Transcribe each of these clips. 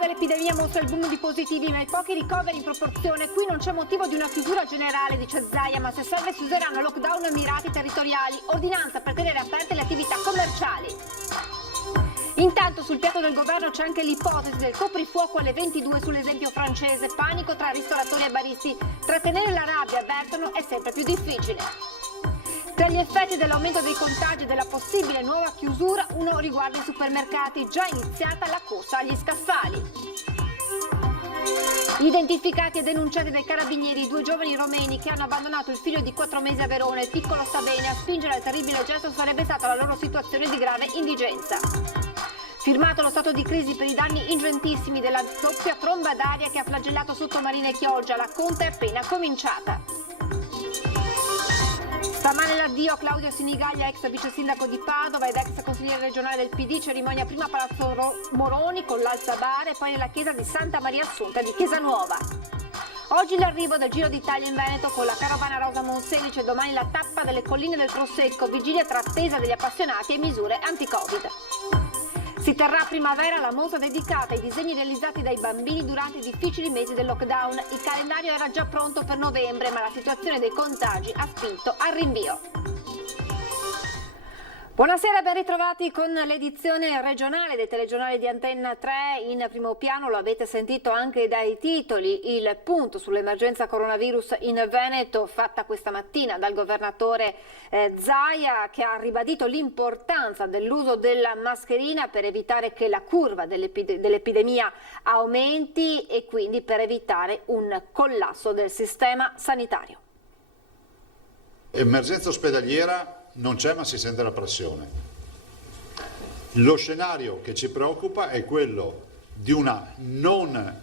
dell'epidemia mostra il boom di positivi, ma i pochi ricoveri in proporzione. Qui non c'è motivo di una chiusura generale, dice Zaia, ma se serve si useranno lockdown mirati territoriali, ordinanza per tenere aperte le attività commerciali. Intanto sul piatto del governo c'è anche l'ipotesi del coprifuoco alle 22 sull'esempio francese. Panico tra ristoratori e baristi. Trattenere la rabbia, avvertono, è sempre più difficile. Tra gli effetti dell'aumento dei contagi e della possibile nuova chiusura, uno riguarda i supermercati. Già iniziata la corsa agli scaffali. Identificati e denunciati dai carabinieri 2 giovani romeni che hanno abbandonato il figlio di 4 mesi a Verona. Il piccolo sta bene, a spingere al terribile gesto sarebbe stata la loro situazione di grave indigenza. Firmato lo stato di crisi per i danni ingentissimi della doppia tromba d'aria che ha flagellato Sottomarina e Chioggia. La conta è appena cominciata. Stamane l'addio a Claudio Sinigaglia, ex vice sindaco di Padova ed ex consigliere regionale del PD. Cerimonia prima a Palazzo Moroni con l'alzabare e poi nella chiesa di Santa Maria Assunta di Chiesa-Nuova. Oggi l'arrivo del Giro d'Italia in Veneto con la carovana Rosa Monselice, domani la tappa delle colline del Prosecco, vigilia tra attesa degli appassionati e misure anti-Covid. Si terrà a primavera la mostra dedicata ai disegni realizzati dai bambini durante i difficili mesi del lockdown. Il calendario era già pronto per novembre, ma la situazione dei contagi ha spinto al rinvio. Buonasera, ben ritrovati con l'edizione regionale dei telegiornali di Antenna 3. In primo piano, lo avete sentito anche dai titoli, il punto sull'emergenza coronavirus in Veneto fatta questa mattina dal governatore Zaia, che ha ribadito l'importanza dell'uso della mascherina per evitare che la curva dell'epidemia aumenti e quindi per evitare un collasso del sistema sanitario. Emergenza ospedaliera non c'è, ma si sente la pressione. Lo scenario che ci preoccupa è quello di una non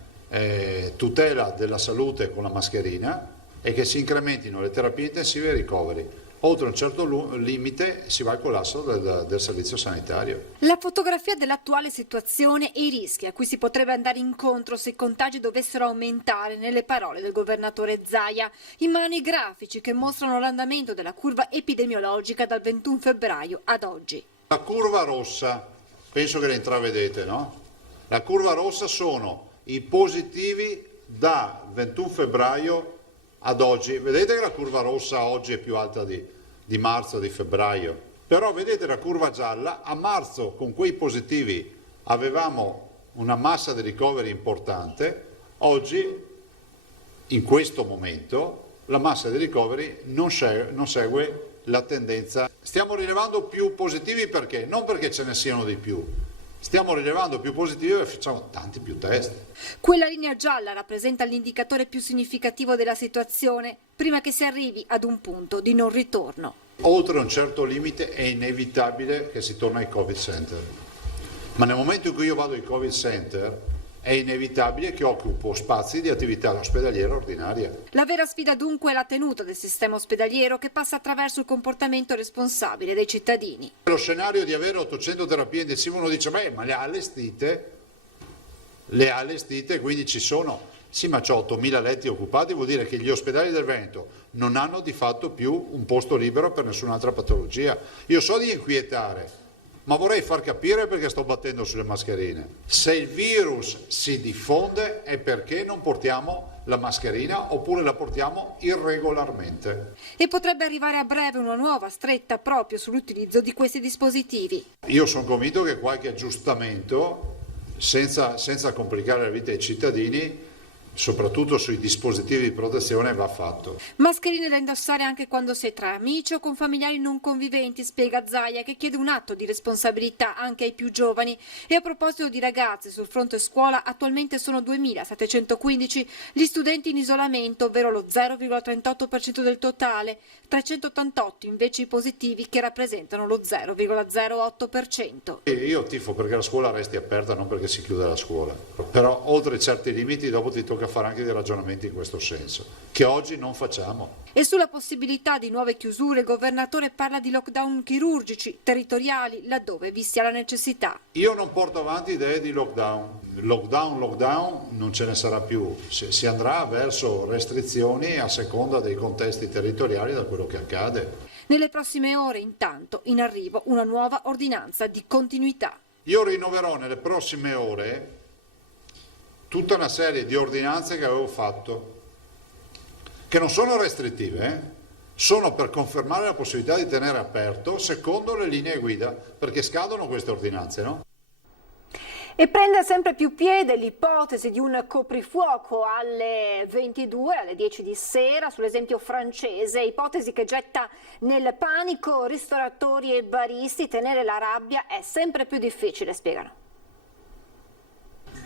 tutela della salute con la mascherina e che si incrementino le terapie intensive e i ricoveri. Oltre un certo limite si va al collasso del servizio sanitario. La fotografia dell'attuale situazione e i rischi a cui si potrebbe andare incontro se i contagi dovessero aumentare, nelle parole del governatore Zaia. In mano i grafici che mostrano l'andamento della curva epidemiologica dal 21 febbraio ad oggi. La curva rossa, penso che la intravedete, no? La curva rossa sono i positivi da 21 febbraio ad oggi. Vedete che la curva rossa oggi è più alta di marzo, di febbraio, però vedete la curva gialla, a marzo con quei positivi avevamo una massa di ricoveri importante, oggi in questo momento la massa di ricoveri non segue la tendenza. Stiamo rilevando più positivi perché? Non perché ce ne siano di più. Stiamo rilevando più positivi e facciamo tanti più test. Quella linea gialla rappresenta l'indicatore più significativo della situazione, prima che si arrivi ad un punto di non ritorno. Oltre un certo limite è inevitabile che si torni ai Covid Center. Ma nel momento in cui io vado ai Covid Center è inevitabile che occupo spazi di attività ospedaliera ordinaria. La vera sfida dunque è la tenuta del sistema ospedaliero che passa attraverso il comportamento responsabile dei cittadini. Lo scenario di avere 800 terapie intensive, uno dice beh, ma le ha allestite, quindi ci sono. Sì, ma c'ho 8.000 letti occupati, vuol dire che gli ospedali del Veneto non hanno di fatto più un posto libero per nessun'altra patologia. Io so di inquietare, ma vorrei far capire perché sto battendo sulle mascherine. Se il virus si diffonde è perché non portiamo la mascherina oppure la portiamo irregolarmente. E potrebbe arrivare a breve una nuova stretta proprio sull'utilizzo di questi dispositivi. Io sono convinto che qualche aggiustamento, senza complicare la vita ai cittadini, soprattutto sui dispositivi di protezione, va fatto. Mascherine da indossare anche quando sei tra amici o con familiari non conviventi, spiega Zaia, che chiede un atto di responsabilità anche ai più giovani. E a proposito di ragazzi, sul fronte scuola attualmente sono 2.715 gli studenti in isolamento, ovvero lo 0,38% del totale, 388 invece i positivi che rappresentano lo 0,08%. Io tifo perché la scuola resti aperta, non perché si chiuda la scuola. Però oltre certi limiti dopo ti tocca fare anche dei ragionamenti in questo senso, che oggi non facciamo. E sulla possibilità di nuove chiusure il governatore parla di lockdown chirurgici, territoriali, laddove vi sia la necessità. Io non porto avanti idee di lockdown. Lockdown non ce ne sarà più. Si andrà verso restrizioni a seconda dei contesti territoriali da quello che accade. Nelle prossime ore, intanto, in arrivo una nuova ordinanza di continuità. Io rinnoverò nelle prossime ore tutta una serie di ordinanze che avevo fatto, che non sono restrittive, sono per confermare la possibilità di tenere aperto secondo le linee guida, perché scadono queste ordinanze, no? E prende sempre più piede l'ipotesi di un coprifuoco alle 22, alle 10 di sera, sull'esempio francese, ipotesi che getta nel panico ristoratori e baristi. Tenere la rabbia è sempre più difficile, spiegano.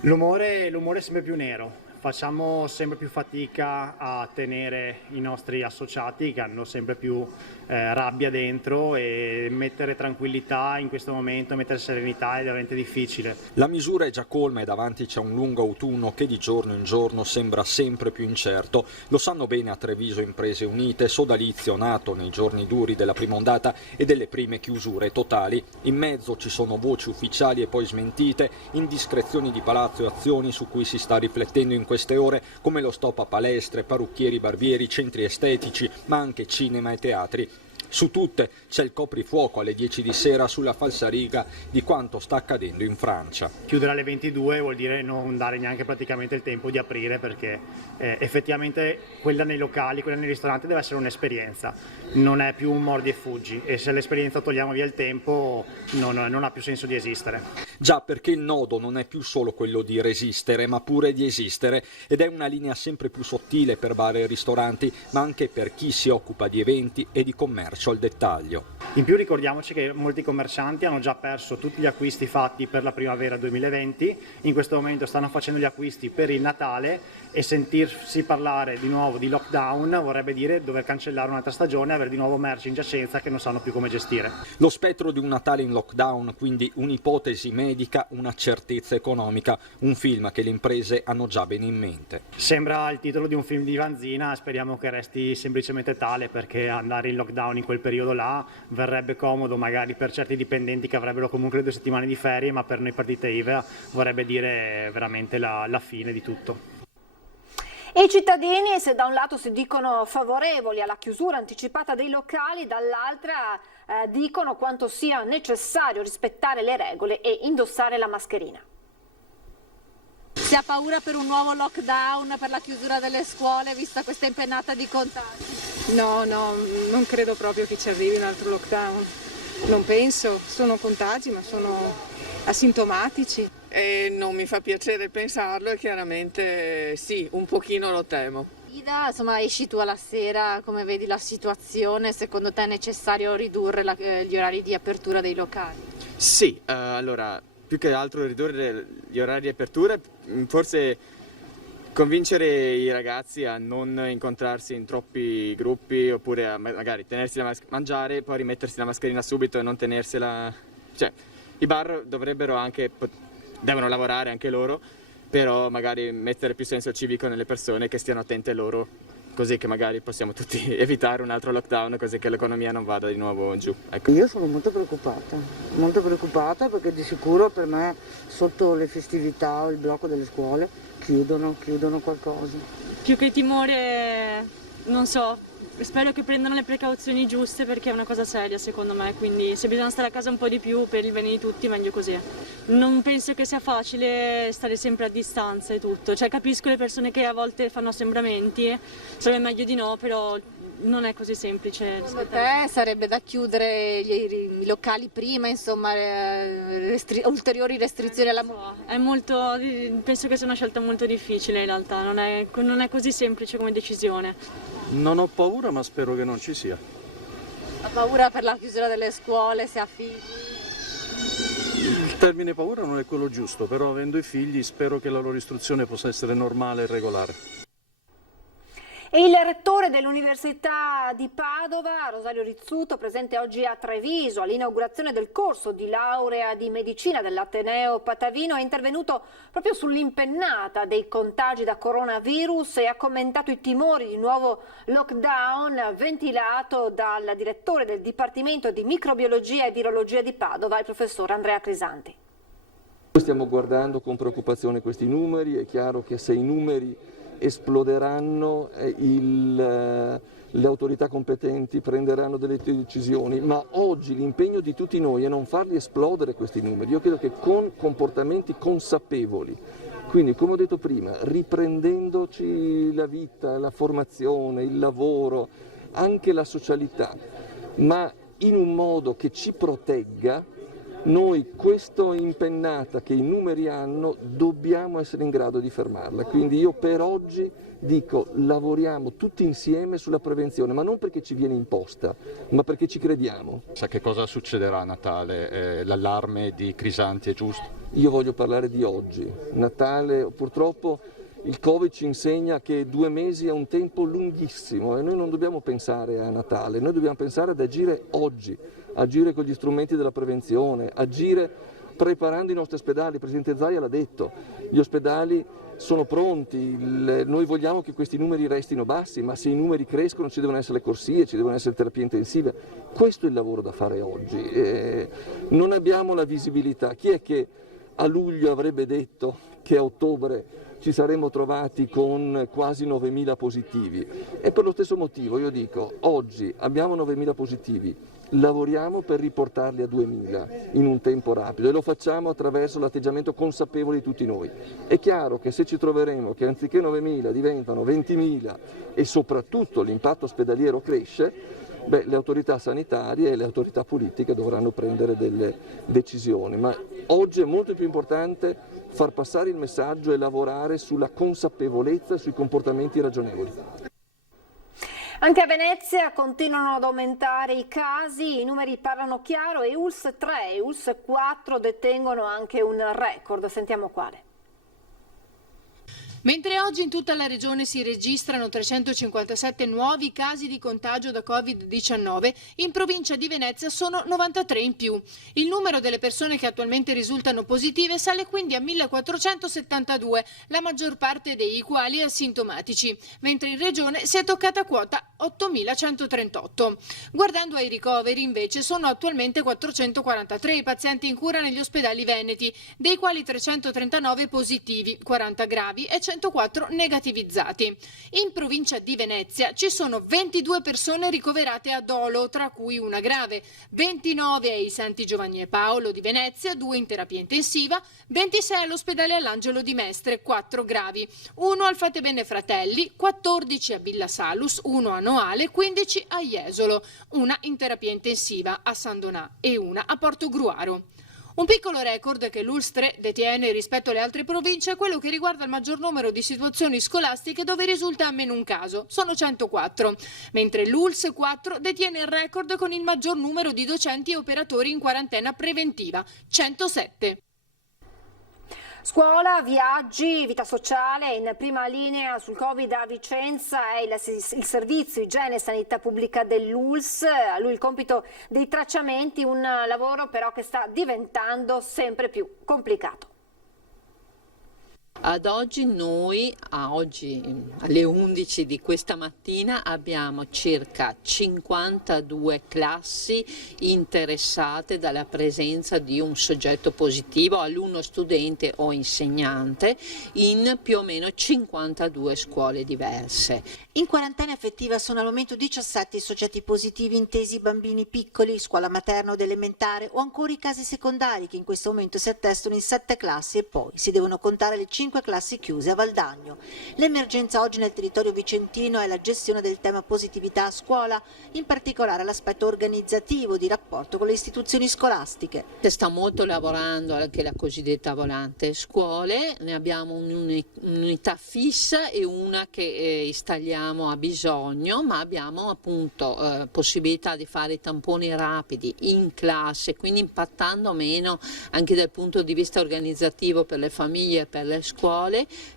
L'umore è sempre più nero. Facciamo sempre più fatica a tenere i nostri associati che hanno sempre più rabbia dentro, e mettere tranquillità in questo momento, mettere serenità è veramente difficile. La misura è già colma e davanti c'è un lungo autunno che di giorno in giorno sembra sempre più incerto. Lo sanno bene a Treviso Imprese Unite, sodalizio nato nei giorni duri della prima ondata e delle prime chiusure totali. In mezzo ci sono voci ufficiali e poi smentite, indiscrezioni di palazzo e azioni su cui si sta riflettendo in queste ore, come lo stop a palestre, parrucchieri, barbieri, centri estetici, ma anche cinema e teatri. Su tutte c'è il coprifuoco alle 10 di sera sulla falsariga di quanto sta accadendo in Francia. Chiudere alle 22 vuol dire non dare neanche praticamente il tempo di aprire, perché effettivamente quella nei locali, quella nei ristoranti deve essere un'esperienza, non è più un mordi e fuggi, e se l'esperienza togliamo via il tempo non ha più senso di esistere. Già, perché il nodo non è più solo quello di resistere, ma pure di esistere, ed è una linea sempre più sottile per bar e ristoranti, ma anche per chi si occupa di eventi e di commercio al dettaglio. In più ricordiamoci che molti commercianti hanno già perso tutti gli acquisti fatti per la primavera 2020, in questo momento stanno facendo gli acquisti per il Natale, e sentirsi parlare di nuovo di lockdown vorrebbe dire dover cancellare un'altra stagione e avere di nuovo merci in giacenza che non sanno più come gestire. Lo spettro di un Natale in lockdown, quindi un'ipotesi medica, una certezza economica, un film che le imprese hanno già bene in mente. Sembra il titolo di un film di Vanzina, speriamo che resti semplicemente tale, perché andare in lockdown in quel periodo là verrebbe comodo magari per certi dipendenti che avrebbero comunque le 2 settimane di ferie, ma per noi partite IVA vorrebbe dire veramente la fine di tutto. E i cittadini, se da un lato si dicono favorevoli alla chiusura anticipata dei locali, dall'altra dicono quanto sia necessario rispettare le regole e indossare la mascherina. Si ha paura per un nuovo lockdown, per la chiusura delle scuole, vista questa impennata di contagi? No, non credo proprio che ci arrivi un altro lockdown. Non penso, sono contagi ma sono asintomatici. E non mi fa piacere pensarlo, e chiaramente sì, un pochino lo temo. Ida, insomma, esci tu alla sera, come vedi la situazione? Secondo te è necessario ridurre gli orari di apertura dei locali? Sì, allora, più che altro ridurre gli orari di apertura, forse convincere i ragazzi a non incontrarsi in troppi gruppi, oppure a magari tenersi mangiare, poi rimettersi la mascherina subito e non tenersela. Cioè, i bar dovrebbero anche, devono lavorare anche loro, però magari mettere più senso civico nelle persone, che stiano attente loro, così che magari possiamo tutti evitare un altro lockdown, così che l'economia non vada di nuovo giù. Ecco. Io sono molto preoccupata perché di sicuro per me sotto le festività o il blocco delle scuole chiudono qualcosa. Più che timore, non so, spero che prendano le precauzioni giuste, perché è una cosa seria secondo me, quindi se bisogna stare a casa un po' di più per il bene di tutti meglio così. Non penso che sia facile stare sempre a distanza e tutto, cioè capisco le persone che a volte fanno assembramenti, sarebbe meglio di no, però non è così semplice. Secondo te sarebbe da chiudere i locali prima, insomma, ulteriori restrizioni alla penso che sia una scelta molto difficile in realtà, non è così semplice come decisione. Non ho paura, ma spero che non ci sia. Ha paura per la chiusura delle scuole, se ha figli? Il termine paura non è quello giusto, però avendo i figli spero che la loro istruzione possa essere normale e regolare. E il rettore dell'Università di Padova, Rosario Rizzuto, presente oggi a Treviso all'inaugurazione del corso di laurea di medicina dell'Ateneo Patavino, è intervenuto proprio sull'impennata dei contagi da coronavirus e ha commentato i timori di nuovo lockdown ventilato dal direttore del Dipartimento di Microbiologia e Virologia di Padova, il professor Andrea Crisanti. Stiamo guardando con preoccupazione questi numeri, è chiaro che se i numeri esploderanno, le autorità competenti prenderanno delle decisioni, ma oggi l'impegno di tutti noi è non farli esplodere questi numeri. Io credo che con comportamenti consapevoli, Quindi, come ho detto prima, riprendendoci la vita, la formazione, il lavoro, anche la socialità, ma in un modo che ci protegga, noi questa impennata che i numeri hanno dobbiamo essere in grado di fermarla. Quindi io per oggi dico lavoriamo tutti insieme sulla prevenzione, ma non perché ci viene imposta, ma perché ci crediamo. Sa che cosa succederà a Natale? L'allarme di Crisanti è giusto? Io voglio parlare di oggi. Natale, purtroppo il Covid ci insegna che 2 mesi è un tempo lunghissimo e noi non dobbiamo pensare a Natale, noi dobbiamo pensare ad agire oggi, agire con gli strumenti della prevenzione, agire preparando i nostri ospedali. Il Presidente Zaia l'ha detto, gli ospedali sono pronti, noi vogliamo che questi numeri restino bassi, ma se i numeri crescono ci devono essere le corsie, ci devono essere terapie intensive. Questo è il lavoro da fare oggi. Non abbiamo la visibilità. Chi è che a luglio avrebbe detto che a ottobre ci saremmo trovati con quasi 9.000 positivi? E per lo stesso motivo io dico, oggi abbiamo 9.000 positivi, lavoriamo per riportarli a 2.000 in un tempo rapido e lo facciamo attraverso l'atteggiamento consapevole di tutti noi. È chiaro che se ci troveremo che anziché 9.000 diventano 20.000 e soprattutto l'impatto ospedaliero cresce, le autorità sanitarie e le autorità politiche dovranno prendere delle decisioni, ma oggi è molto più importante far passare il messaggio e lavorare sulla consapevolezza e sui comportamenti ragionevoli. Anche a Venezia continuano ad aumentare i casi, i numeri parlano chiaro e ULSS 3 e ULSS 4 detengono anche un record. Sentiamo quale. Mentre oggi in tutta la regione si registrano 357 nuovi casi di contagio da Covid-19, in provincia di Venezia sono 93 in più. Il numero delle persone che attualmente risultano positive sale quindi a 1472, la maggior parte dei quali asintomatici, mentre in regione si è toccata quota 8138. Guardando ai ricoveri invece sono attualmente 443 i pazienti in cura negli ospedali veneti, dei quali 339 positivi, 40 gravi e 104 negativizzati. In provincia di Venezia ci sono 22 persone ricoverate a Dolo, tra cui una grave, 29 ai Santi Giovanni e Paolo di Venezia, 2 in terapia intensiva, 26 all'ospedale All'Angelo di Mestre, 4 gravi, 1 al Fatebene Fratelli, 14 a Villa Salus, 1 a Noale, 15 a Jesolo, 1 in terapia intensiva a San Donà e 1 a Portogruaro. Un piccolo record che l'ULSS 3 detiene rispetto alle altre province è quello che riguarda il maggior numero di situazioni scolastiche dove risulta almeno un caso, sono 104, mentre l'ULSS 4 detiene il record con il maggior numero di docenti e operatori in quarantena preventiva, 107. Scuola, viaggi, vita sociale, in prima linea sul Covid a Vicenza è il servizio igiene e sanità pubblica dell'ULSS, a lui il compito dei tracciamenti, un lavoro però che sta diventando sempre più complicato. Ad oggi noi, alle 11 di questa mattina, abbiamo circa 52 classi interessate dalla presenza di un soggetto positivo, alunno, studente o insegnante, in più o meno 52 scuole diverse. In quarantena effettiva sono al momento 17 i soggetti positivi, intesi bambini piccoli, scuola materna o elementare, o ancora i casi secondari che in questo momento si attestano in 7 classi e poi si devono contare le 5 classi chiuse a Valdagno. L'emergenza oggi nel territorio vicentino è la gestione del tema positività a scuola, in particolare l'aspetto organizzativo di rapporto con le istituzioni scolastiche. Sta molto lavorando anche la cosiddetta volante scuole, ne abbiamo un'unità fissa e una che installiamo a bisogno, ma abbiamo appunto possibilità di fare tamponi rapidi in classe, quindi impattando meno anche dal punto di vista organizzativo per le famiglie e per le scuole,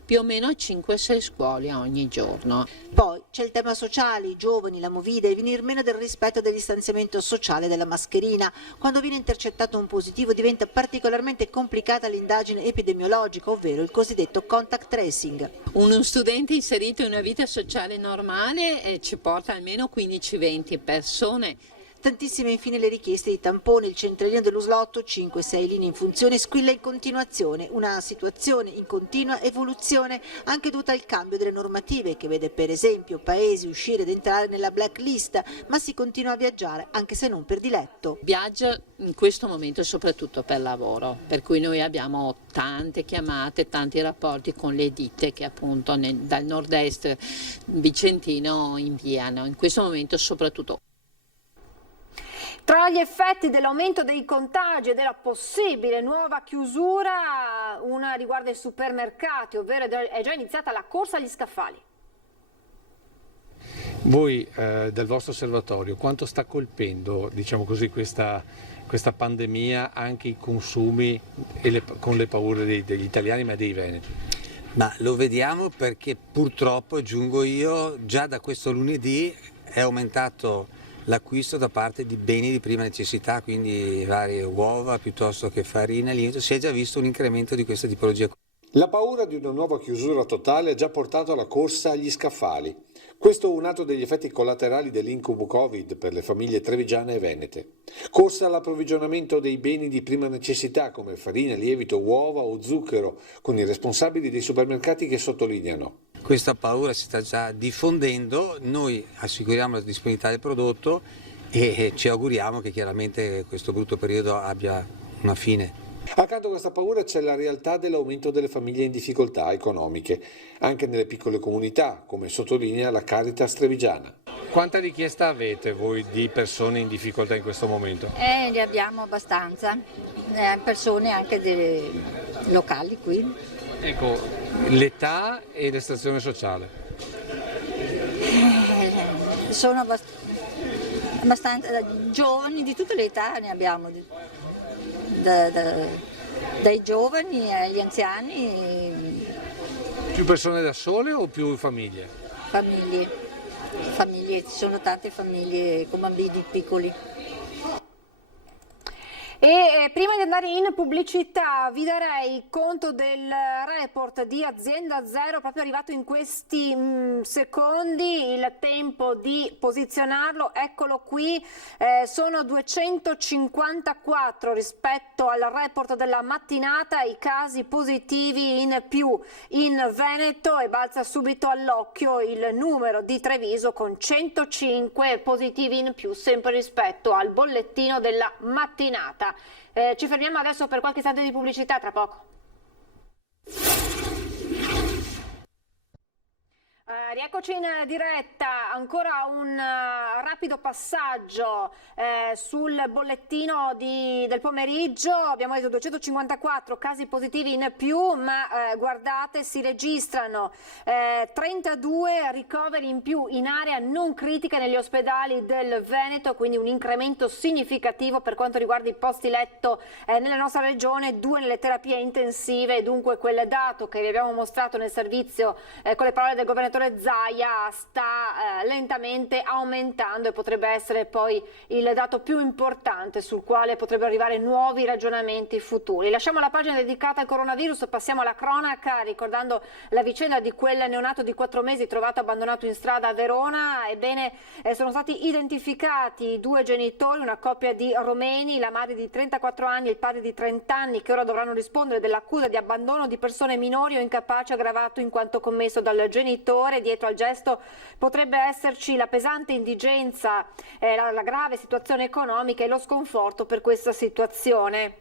più o meno 5-6 scuole ogni giorno. Poi c'è il tema sociale, i giovani, la movida, il venir meno del rispetto del distanziamento sociale della mascherina. Quando viene intercettato un positivo diventa particolarmente complicata l'indagine epidemiologica, ovvero il cosiddetto contact tracing. Uno studente inserito in una vita sociale normale ci porta almeno 15-20 persone Tantissime infine le richieste di tamponi, il centralino dello slotto, 5-6 linee in funzione, squilla in continuazione, una situazione in continua evoluzione anche dovuta al cambio delle normative che vede per esempio paesi uscire ed entrare nella blacklist, ma si continua a viaggiare anche se non per diletto. Viaggia in questo momento soprattutto per lavoro, per cui noi abbiamo tante chiamate, tanti rapporti con le ditte che appunto dal nord-est vicentino inviano, in questo momento soprattutto. Tra gli effetti dell'aumento dei contagi e della possibile nuova chiusura, una riguarda i supermercati, ovvero è già iniziata la corsa agli scaffali. Voi del vostro osservatorio quanto sta colpendo, diciamo così, questa pandemia anche i consumi e con le paure degli italiani ma dei veneti? Ma lo vediamo perché purtroppo, aggiungo io, già da questo lunedì è aumentato l'acquisto da parte di beni di prima necessità, quindi varie uova piuttosto che farina, lievito, si è già visto un incremento di questa tipologia. La paura di una nuova chiusura totale ha già portato alla corsa agli scaffali. Questo è un altro degli effetti collaterali dell'incubo Covid per le famiglie trevigiane e venete. Corsa all'approvvigionamento dei beni di prima necessità come farina, lievito, uova o zucchero, con i responsabili dei supermercati che sottolineano: questa paura si sta già diffondendo, noi assicuriamo la disponibilità del prodotto e ci auguriamo che chiaramente questo brutto periodo abbia una fine. Accanto a questa paura c'è la realtà dell'aumento delle famiglie in difficoltà economiche, anche nelle piccole comunità, come sottolinea la Caritas trevigiana. Quanta richiesta avete voi di persone in difficoltà in questo momento? Ne abbiamo abbastanza, persone anche locali qui. Ecco, l'età e l'estrazione sociale? Sono abbastanza giovani, di tutte le età ne abbiamo, dai giovani agli anziani. Più persone da sole o più famiglie? Famiglie, ci sono tante famiglie con bambini piccoli. E prima di andare in pubblicità vi darei il conto del report di Azienda Zero, proprio arrivato in questi secondi, il tempo di posizionarlo, eccolo qui, sono 254 rispetto al report della mattinata i casi positivi in più in Veneto, e balza subito all'occhio il numero di Treviso con 105 positivi in più sempre rispetto al bollettino della mattinata. Ci fermiamo adesso per qualche istante di pubblicità, tra poco. Rieccoci in diretta, ancora un rapido passaggio sul bollettino del pomeriggio. Abbiamo detto 254 casi positivi in più, ma guardate, si registrano 32 ricoveri in più in area non critica negli ospedali del Veneto, quindi un incremento significativo per quanto riguarda i posti letto nella nostra regione, 2 nelle terapie intensive, e dunque quel dato che vi abbiamo mostrato nel servizio con le parole del governatore Zaia sta lentamente aumentando, e potrebbe essere poi il dato più importante sul quale potrebbero arrivare nuovi ragionamenti futuri. Lasciamo la pagina dedicata al coronavirus, passiamo alla cronaca ricordando la vicenda di quel neonato di 4 mesi trovato abbandonato in strada a Verona. Ebbene, sono stati identificati 2 genitori, una coppia di romeni, la madre di 34 anni e il padre di 30 anni, che ora dovranno rispondere dell'accusa di abbandono di persone minori o incapaci aggravato in quanto commesso dal genitore. Dietro al gesto potrebbe esserci la pesante indigenza, la grave situazione economica e lo sconforto per questa situazione.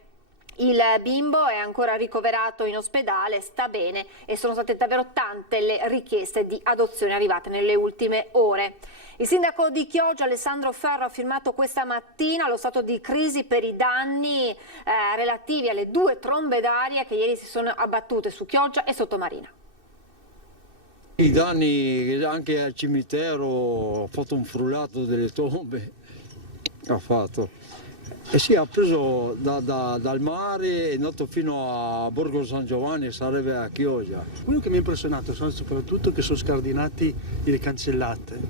Il bimbo è ancora ricoverato in ospedale, sta bene, e sono state davvero tante le richieste di adozione arrivate nelle ultime ore. Il sindaco di Chioggia, Alessandro Ferro, ha firmato questa mattina lo stato di crisi per i danni relativi alle 2 trombe d'aria che ieri si sono abbattute su Chioggia e Sottomarina. I danni anche al cimitero, ha fatto un frullato delle tombe, ha fatto. E sì, ha preso dal mare, è andato fino a Borgo San Giovanni, sarebbe a Chioggia. Quello che mi ha impressionato sono soprattutto che sono scardinati le cancellate.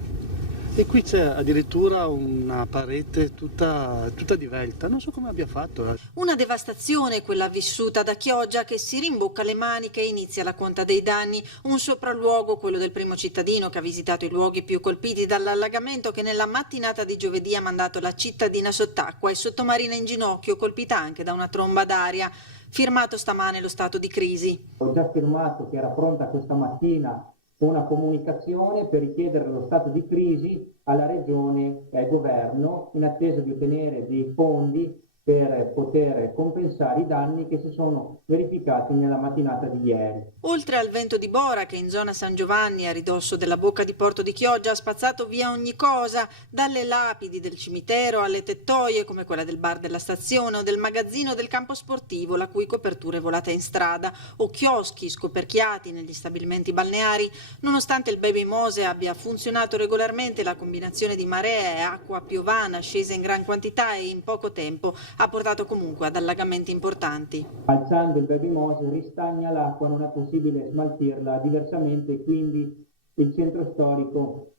E qui c'è addirittura una parete tutta divelta, non so come abbia fatto. Una devastazione quella vissuta da Chioggia, che si rimbocca le maniche e inizia la conta dei danni. Un sopralluogo, quello del primo cittadino che ha visitato i luoghi più colpiti dall'allagamento, che nella mattinata di giovedì ha mandato la cittadina sott'acqua e sottomarina in ginocchio, colpita anche da una tromba d'aria. Firmato stamane lo stato di crisi. Ho già firmato che era pronta questa mattina una comunicazione per richiedere lo stato di crisi alla Regione e al Governo in attesa di ottenere dei fondi per poter compensare i danni che si sono verificati nella mattinata di ieri. Oltre al vento di Bora, che in zona San Giovanni, a ridosso della bocca di porto di Chioggia, ha spazzato via ogni cosa, dalle lapidi del cimitero alle tettoie come quella del bar della stazione o del magazzino del campo sportivo, la cui copertura è volata in strada, o chioschi scoperchiati negli stabilimenti balneari. Nonostante il Baby Mose abbia funzionato regolarmente, la combinazione di marea e acqua piovana scesa in gran quantità e in poco tempo ha portato comunque ad allagamenti importanti. Alzando il Baby Mose ristagna l'acqua, non è possibile smaltirla diversamente, quindi il centro storico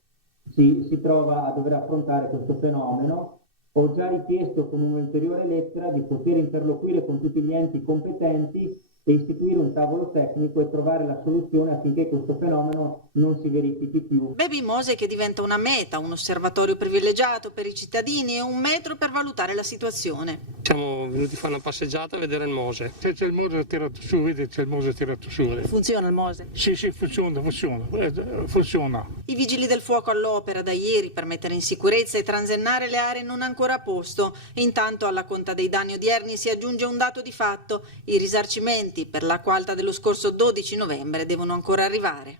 si trova a dover affrontare questo fenomeno. Ho già richiesto con un'ulteriore lettera di poter interloquire con tutti gli enti competenti e istituire un tavolo tecnico e trovare la soluzione affinché questo fenomeno non si verifichi più. Baby Mose che diventa una meta, un osservatorio privilegiato per i cittadini e un metro per valutare la situazione. Siamo venuti a fare una passeggiata a vedere il Mose. Se c'è il Mose tirato su, vedi, c'è il Mose tirato su. Funziona il Mose? Sì, funziona. I vigili del fuoco all'opera da ieri per mettere in sicurezza e transennare le aree non ancora a posto. E intanto alla conta dei danni odierni si aggiunge un dato di fatto: i risarcimenti per l'acqua alta dello scorso 12 novembre devono ancora arrivare.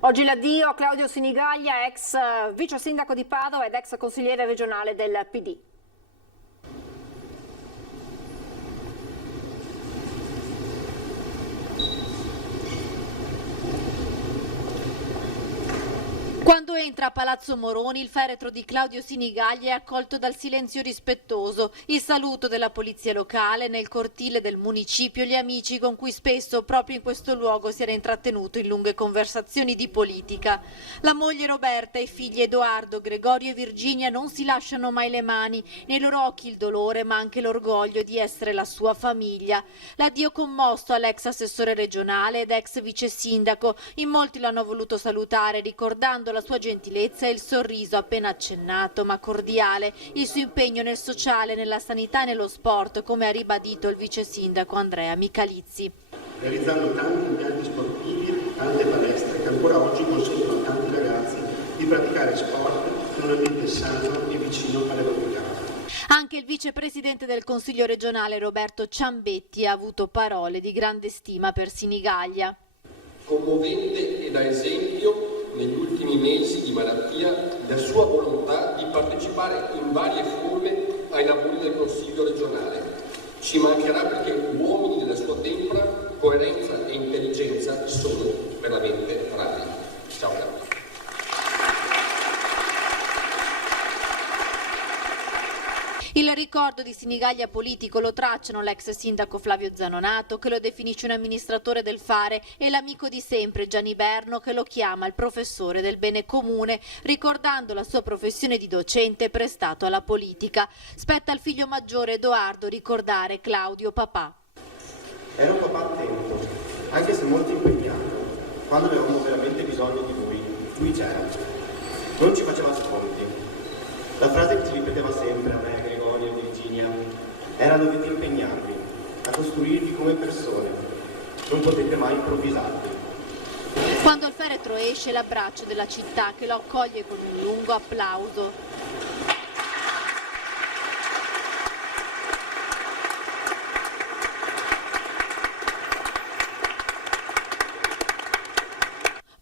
Oggi l'addio a Claudio Sinigaglia, ex vice sindaco di Padova ed ex consigliere regionale del PD. Quando entra a Palazzo Moroni, il feretro di Claudio Sinigaglia è accolto dal silenzio rispettoso, il saluto della polizia locale, nel cortile del municipio gli amici con cui spesso proprio in questo luogo si era intrattenuto in lunghe conversazioni di politica. La moglie Roberta e i figli Edoardo, Gregorio e Virginia non si lasciano mai le mani, nei loro occhi il dolore ma anche l'orgoglio di essere la sua famiglia. L'addio commosso all'ex assessore regionale ed ex vice sindaco, in molti lo hanno voluto salutare ricordando la sua gentilezza e il sorriso appena accennato ma cordiale, il suo impegno nel sociale, nella sanità e nello sport, come ha ribadito il vice sindaco Andrea Michalizzi. Realizzando tanti impianti sportivi, tante palestre che ancora oggi consentono a tanti ragazzi di praticare sport in un ambiente sano e vicino alle loro case. Anche il vicepresidente del Consiglio regionale Roberto Ciambetti ha avuto parole di grande stima per Sinigaglia. Commovente e da esempio negli ultimi mesi di malattia la sua volontà di partecipare in varie forme ai lavori del Consiglio regionale. Ci mancherà perché uomini della sua tempra, coerenza e intelligenza sono veramente rari. Ciao Claudio. Il ricordo di Sinigaglia politico lo tracciano l'ex sindaco Flavio Zanonato, che lo definisce un amministratore del fare, e l'amico di sempre Gianni Berno, che lo chiama il professore del bene comune, ricordando la sua professione di docente prestato alla politica. Spetta al figlio maggiore Edoardo ricordare Claudio papà. Era un papà attento, anche se molto impegnato. Quando avevamo veramente bisogno di lui c'era. Non ci faceva sconti. La frase che ci ripeteva sempre a me, Gregorio e Virginia, era: dovete impegnarvi a costruirvi come persone, non potete mai improvvisarvi. Quando il feretro esce, l'abbraccio della città che lo accoglie con un lungo applauso.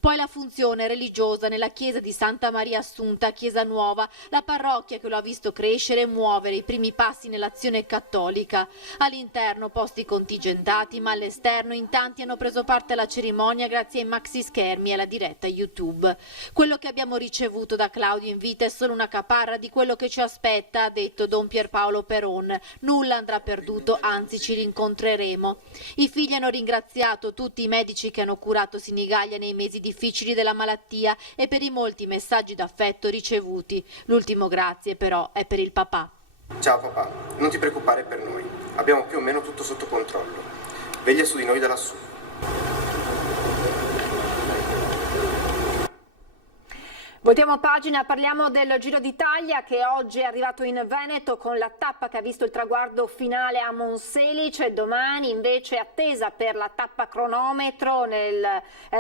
Poi la funzione religiosa nella chiesa di Santa Maria Assunta a Chiesa Nuova, la parrocchia che lo ha visto crescere e muovere i primi passi nell'azione cattolica. All'interno posti contingentati, ma all'esterno in tanti hanno preso parte alla cerimonia grazie ai maxi schermi e alla diretta YouTube. Quello che abbiamo ricevuto da Claudio in vita è solo una caparra di quello che ci aspetta, ha detto Don Pierpaolo Peron. Nulla andrà perduto, anzi ci rincontreremo. I figli hanno ringraziato tutti i medici che hanno curato Sinigaglia nei mesi di difficili della malattia e per i molti messaggi d'affetto ricevuti. L'ultimo grazie però è per il papà. Ciao papà, non ti preoccupare per noi, abbiamo più o meno tutto sotto controllo. Veglia su di noi da lassù. Voltiamo pagina, parliamo del Giro d'Italia che oggi è arrivato in Veneto con la tappa che ha visto il traguardo finale a Monselice. Domani invece è attesa per la tappa cronometro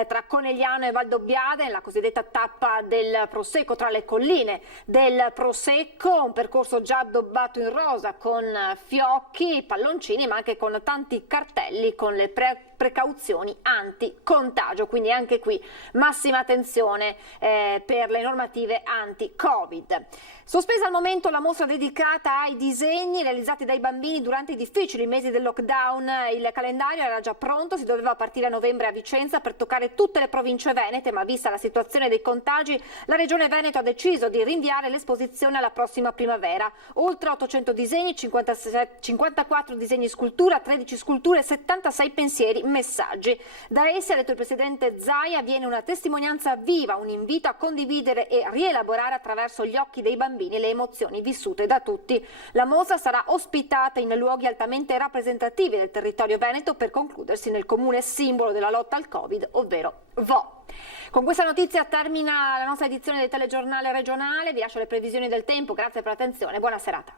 tra Conegliano e Valdobbiadene, la cosiddetta tappa del Prosecco, tra le colline del Prosecco, un percorso già addobbato in rosa con fiocchi, palloncini, ma anche con tanti cartelli con le precauzioni anti-contagio, quindi anche qui massima attenzione per le normative anti-Covid. Sospesa al momento la mostra dedicata ai disegni realizzati dai bambini durante i difficili mesi del lockdown. Il calendario era già pronto, si doveva partire a novembre a Vicenza per toccare tutte le province venete, ma vista la situazione dei contagi, la Regione Veneto ha deciso di rinviare l'esposizione alla prossima primavera. Oltre 800 disegni, 54 disegni scultura, 13 sculture, 76 pensieri, messaggi. Da essi, ha detto il presidente Zaia, viene una testimonianza viva, un invito a condividere e rielaborare attraverso gli occhi dei bambini le emozioni vissute da tutti. La mostra sarà ospitata in luoghi altamente rappresentativi del territorio veneto per concludersi nel comune simbolo della lotta al Covid, ovvero Vo. Con questa notizia termina la nostra edizione del telegiornale regionale. Vi lascio le previsioni del tempo. Grazie per l'attenzione. Buona serata.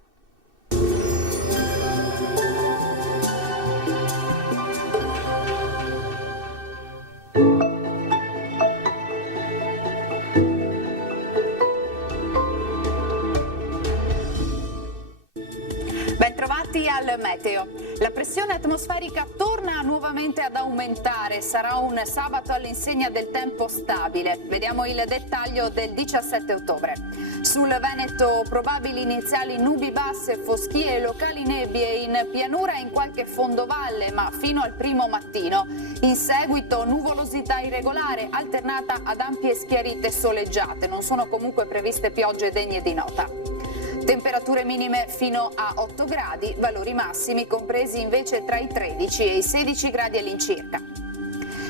Bentrovati al meteo. La pressione atmosferica torna nuovamente ad aumentare. Sarà un sabato all'insegna del tempo stabile. Vediamo il dettaglio del 17 ottobre. Sul Veneto probabili iniziali nubi basse, foschie e locali nebbie in pianura e in qualche fondovalle, ma fino al primo mattino. In seguito nuvolosità irregolare alternata ad ampie schiarite soleggiate. Non sono comunque previste piogge degne di nota. Temperature minime fino a 8 gradi, valori massimi compresi invece tra i 13 e i 16 gradi all'incirca.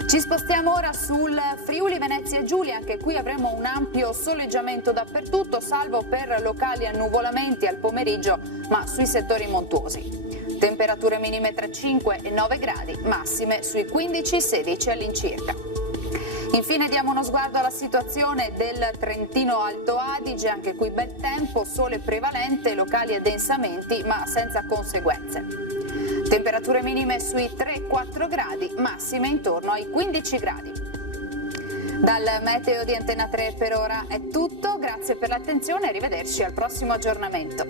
Ci spostiamo ora sul Friuli Venezia Giulia, anche qui avremo un ampio soleggiamento dappertutto, salvo per locali annuvolamenti al pomeriggio, ma sui settori montuosi. Temperature minime tra 5 e 9 gradi, massime sui 15-16 all'incirca. Infine diamo uno sguardo alla situazione del Trentino Alto Adige, anche qui bel tempo, sole prevalente, locali addensamenti ma senza conseguenze. Temperature minime sui 3-4 gradi, massime intorno ai 15 gradi. Dal meteo di Antena 3 per ora è tutto, grazie per l'attenzione e arrivederci al prossimo aggiornamento.